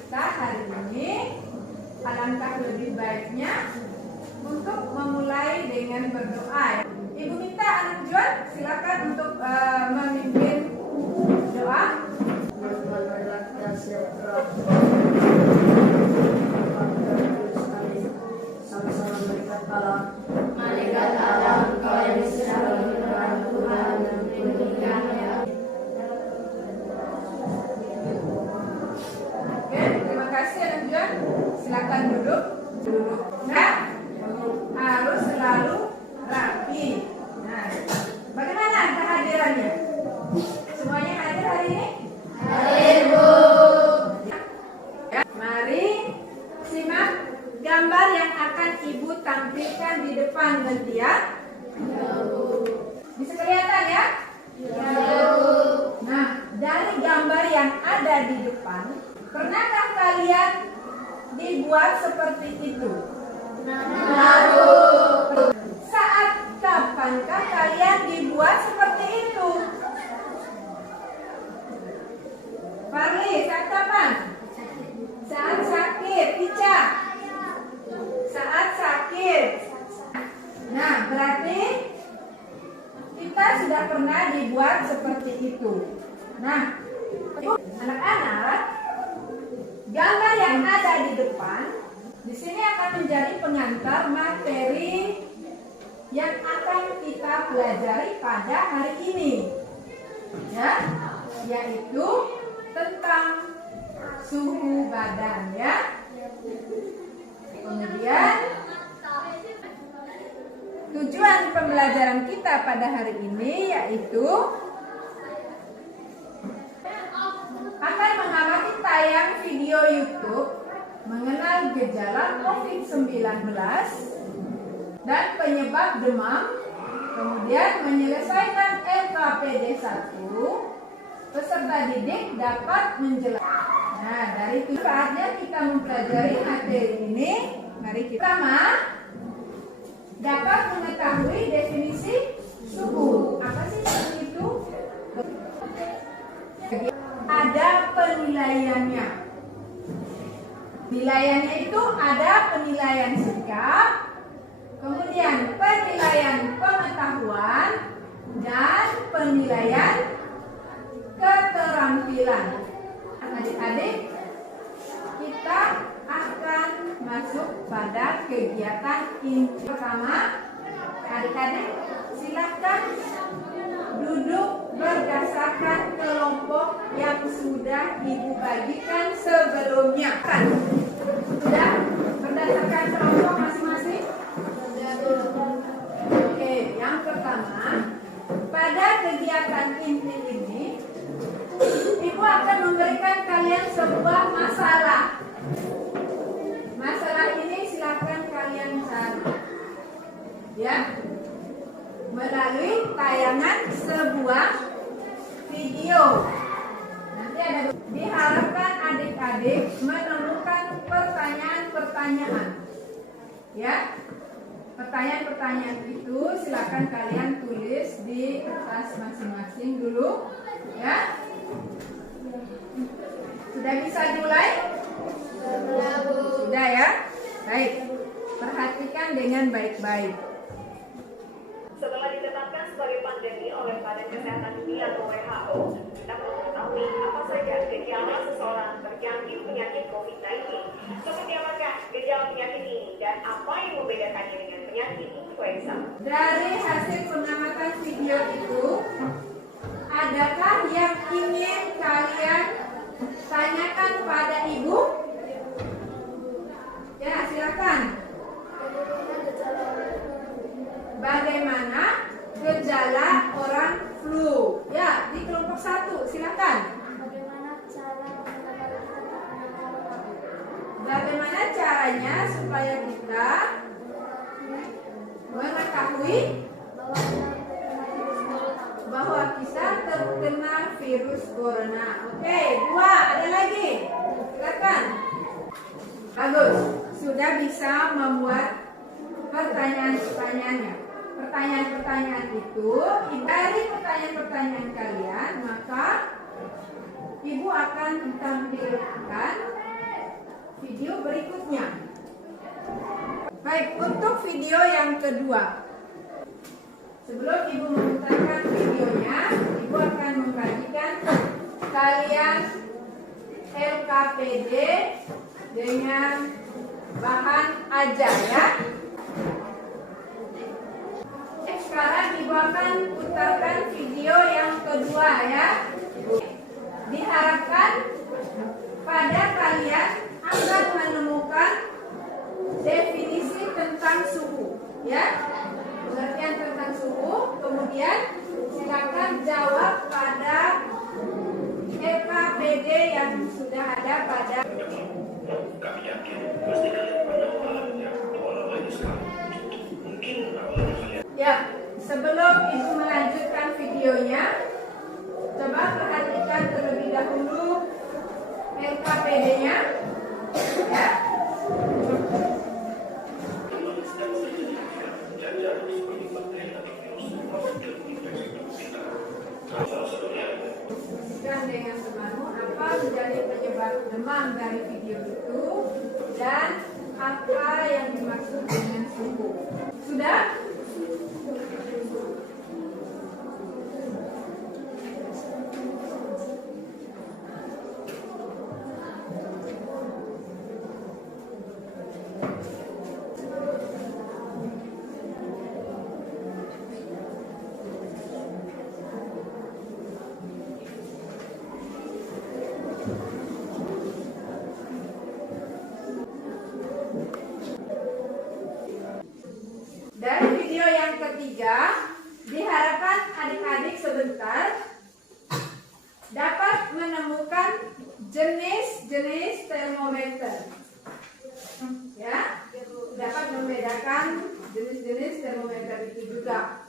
kita hari ini, alangkah lebih baiknya untuk memulai dengan berdoa. Ibu minta anak Juan silakan untuk memimpin doa. Malaikat Allah, Engkau yang disebut dengan Tuhan dan melindunginya. Oke, terima kasih anak Juan. Silakan duduk. Nah, harus selalu rapi. Nah, bagaimana kehadirannya? Semuanya hadir hari ini? Hadir, Bu. Ya, mari simak gambar yang akan Ibu tampilkan di depan gentian. Bisa kelihatan ya? Nah, dari gambar yang ada di depan, pernahkah kalian dibuat seperti itu? Saat kapankah kalian dibuat seperti itu? Farli, saat kapan? Saat sakit, Ica. Saat sakit. Nah, berarti kita sudah pernah dibuat seperti itu. Nah, anak-anak, gambar yang ada di depan di sini akan menjadi pengantar materi yang akan kita pelajari pada hari ini, ya, yaitu tentang suhu badan, ya. Kemudian tujuan pembelajaran kita pada hari ini yaitu akan mengamati tayang video YouTube mengenal gejala COVID-19 dan penyebab demam, kemudian menyelesaikan LKPD 1, peserta didik dapat menjelaskan. Nah, dari itu saatnya kita mempelajari materi ini. Mari kita pertama dapat mengetahui definisi suhu. Apa sih suhu itu? Ada penilaiannya. Penilaiannya itu ada penilaian sikap, kemudian penilaian pengetahuan, dan penilaian keterampilan. Adik-adik, kita akan masuk pada kegiatan inti. Pertama, adik-adik silahkan duduk berdasarkan kelompok yang sudah Ibu bagikan sebelumnya. Sudah berdasarkan kelompok masing-masing? Oke, yang pertama, pada kegiatan inti ini Ibu akan memberikan kalian sebuah masalah. Masalah ini silakan kalian cari, ya, melalui tayangan sebuah video. Nanti ada, diharapkan adik-adik menemukan pertanyaan-pertanyaan, ya. Pertanyaan-pertanyaan itu silakan kalian tulis di kertas masing-masing dulu, ya. Sudah bisa dimulai? Sudah, ya. Baik. Perhatikan dengan baik-baik. Setelah ditetapkan sebagai pandemi oleh Badan Kesehatan Dunia atau WHO, kita perlu mengetahui apa saja gejala seseorang terjangkit penyakit COVID-19. Seperti apakah gejala penyakit ini dan apa yang membedakannya dengan penyakit influenza? Dari hasil pengamatan video itu, adakah yang ingin kalian tanyakan pada Ibu? Ya, silakan. Bagaimana gejala orang flu? Ya, di kelompok 1, silakan. Bagaimana caranya supaya kita mengetahui bahwa kita terkena virus corona? Oke, 2, ada lagi. Silakan. Bagus, sudah bisa membuat pertanyaan-pertanyaannya. Pertanyaan-pertanyaan itu, dari pertanyaan-pertanyaan kalian, maka Ibu akan tampilkan Baik, untuk video yang kedua. Sebelum Ibu memutarkan videonya, Ibu akan membagikan kalian LKPD dengan bahan ajar ya. Sekarang Ibu akan putarkan video yang kedua ya. Diharapkan pada kalian akan menemukan definisi tentang suhu ya. Pengertian tentang suhu, kemudian silakan jawab pada LKPD yang sudah ada pada. Kami yakin pasti kalian pernah mengalaminya awal-awalnya sekali. Mungkin awalnya kalian. Ya, sebelum Ibu melanjutkan videonya, coba perhatikan terlebih dahulu LKPD-nya ya. Dan dengan demam, apa menjadi penyebab demam dari video itu dan apa yang dimaksud dengan suhu. Sudah? Dari video yang ketiga, diharapkan adik-adik sebentar dapat menemukan jenis-jenis termometer. Ya, dapat membedakan jenis-jenis termometer itu juga.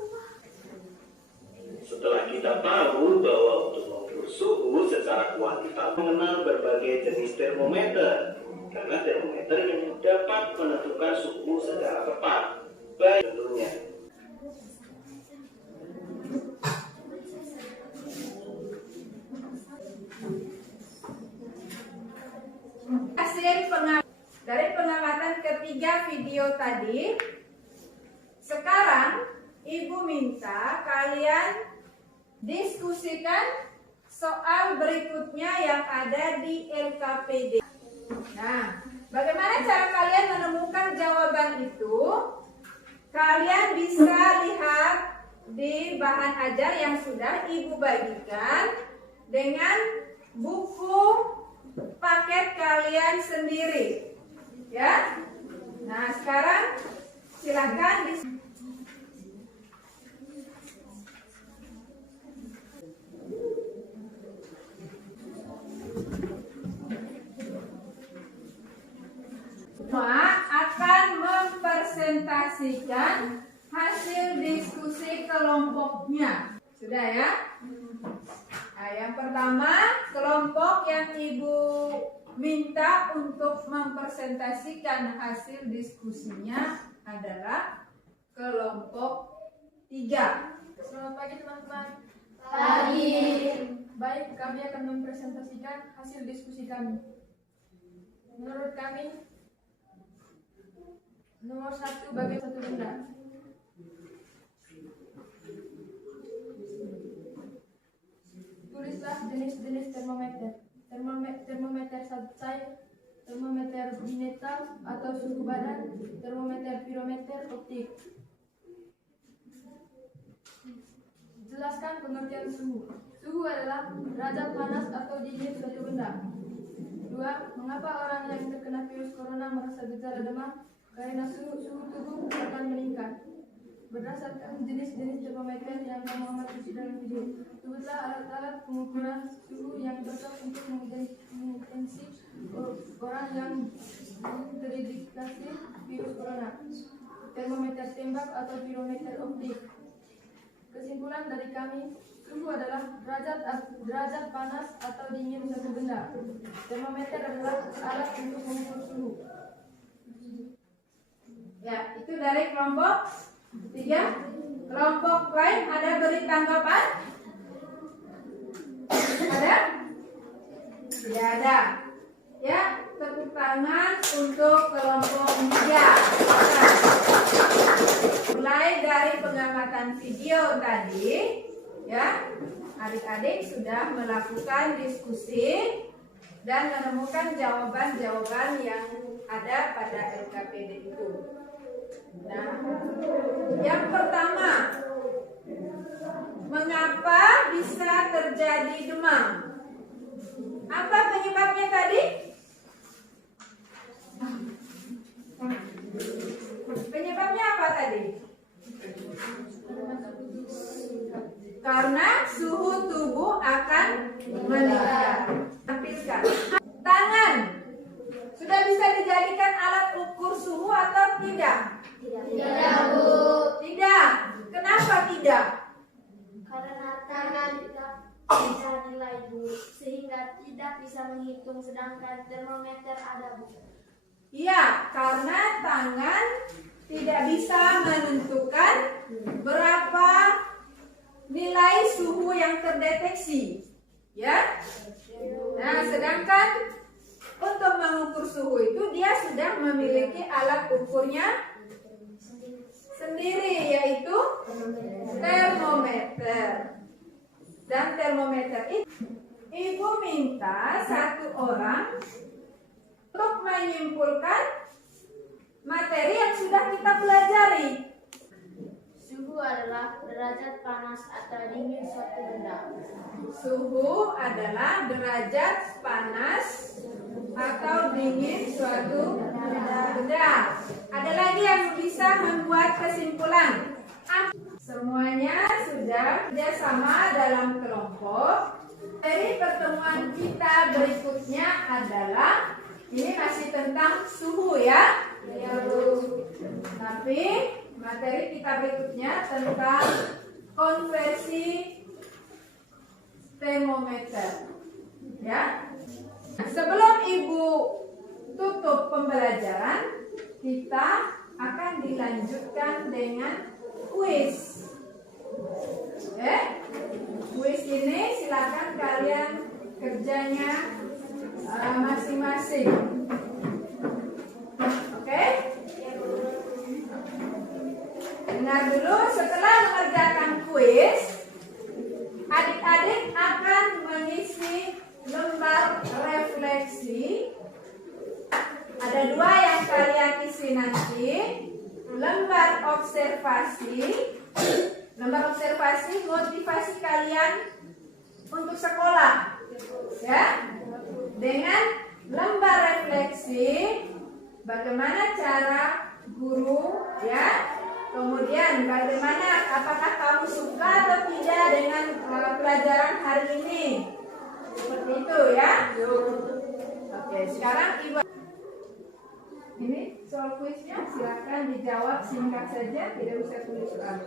Setelah kita tahu bahwa untuk mengukur suhu secara kuantitatif mengenal berbagai jenis termometer, karena termometer yang dapat menentukan suhu secara tepat. Baik tentunya. Dari pengamatan ketiga video tadi, sekarang Ibu minta kalian diskusikan soal berikutnya yang ada di LKPD. Nah, bagaimana cara kalian menemukan jawaban itu? Kalian bisa lihat di bahan ajar yang sudah Ibu bagikan dengan buku paket kalian sendiri. Ya. Nah, sekarang silakan semua akan mempresentasikan hasil diskusi kelompoknya. Sudah ya? Nah, yang pertama, kelompok yang Ibu minta untuk mempresentasikan hasil diskusinya adalah kelompok 3. Selamat pagi teman-teman. Pagi. Baik, kami akan mempresentasikan hasil diskusi kami. Menurut kami, nomor 1 bagi satu benda. Tulislah jenis-jenis termometer. Termometer cair, termometer bimetal atau suhu badan, termometer pirometer optik. Jelaskan pengertian suhu. Suhu adalah derajat panas atau dingin suatu benda. 2. Mengapa orang yang terkena virus corona merasa gejala demam? Karena suhu tubuh akan meningkat. Berdasarkan jenis-jenis termometer yang Muhammad isi dalam video, sebutlah alat-alat pengukuran suhu yang cocok untuk mendeteksi orang yang terindikasi virus corona. Termometer tembak atau pirometer optik. Kesimpulan dari kami, suhu adalah derajat panas atau dingin suatu benda. Termometer adalah alat untuk mengukur suhu. Ya, itu dari kelompok 3. Kelompok lain ada beri tanggapan? Ada? Tidak ada. Ya, tepuk tangan untuk kelompok 3. Mulai dari pengamatan video tadi, ya, adik-adik sudah melakukan diskusi dan menemukan jawaban-jawaban yang ada pada LKPD itu. Nah, yang pertama, mengapa bisa terjadi demam? Apa penyebabnya tadi? Penyebabnya apa tadi? Karena suhu tubuh akan meningkat. Tampilkan. Tangan sudah bisa dijadikan alat ukur suhu atau tidak? Tidak, Bu. Tidak. Kenapa tidak? Karena tangan tidak bisa nilai, Bu, sehingga tidak bisa menghitung, sedangkan termometer ada, Bu. Iya, karena tangan tidak bisa menentukan berapa nilai suhu yang terdeteksi, ya. Nah, sedangkan untuk mengukur suhu itu dia sudah memiliki alat ukurnya sendiri, yaitu termometer. Dan termometer itu ibu minta satu orang untuk menyimpulkan materi yang sudah kita pelajari. Suhu adalah derajat panas atau dingin suatu benda. Suhu adalah derajat panas atau dingin suatu benda. Ada lagi yang bisa membuat kesimpulan. Semuanya sudah bekerjasama dalam kelompok. Dari pertemuan kita berikutnya adalah, ini masih tentang suhu, ya. Tapi materi kita berikutnya tentang konversi termometer, ya. Sebelum ibu tutup pembelajaran, kita akan dilanjutkan dengan kuis. Kuis ini silakan kalian kerjanya masing-masing. Oke? Dengar dulu, setelah mengerjakan kuis, adik-adik akan mengisi lembar refleksi. Ada dua yang kalian isi nanti. Lembar observasi. Lembar observasi motivasi kalian untuk sekolah, ya. Dengan lembar refleksi, bagaimana cara guru, ya. Kemudian bagaimana, apakah kamu suka atau tidak dengan pelajaran hari ini? Seperti itu, ya. Oke, sekarang ibu. Ini soal kuisnya, silakan dijawab singkat saja, tidak usah tulis soal.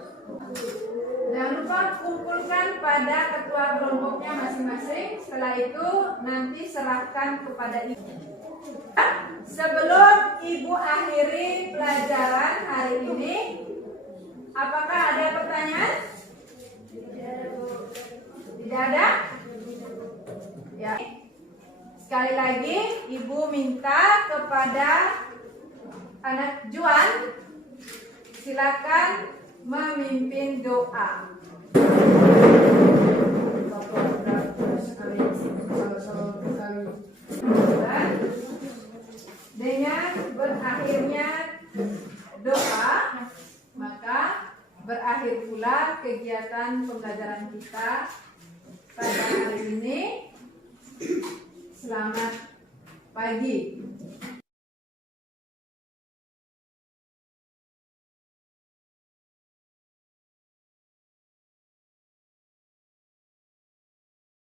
Jangan lupa kumpulkan pada ketua kelompoknya masing-masing. Setelah itu nanti serahkan kepada ibu. Sebelum ibu akhiri pelajaran hari ini, apakah ada pertanyaan? Tidak ada? Ya. Sekali lagi, ibu minta kepada anak Juan, silakan memimpin doa. Dengan berakhirnya doa, maka berakhir pula kegiatan pembelajaran kita pada hari ini. Selamat pagi.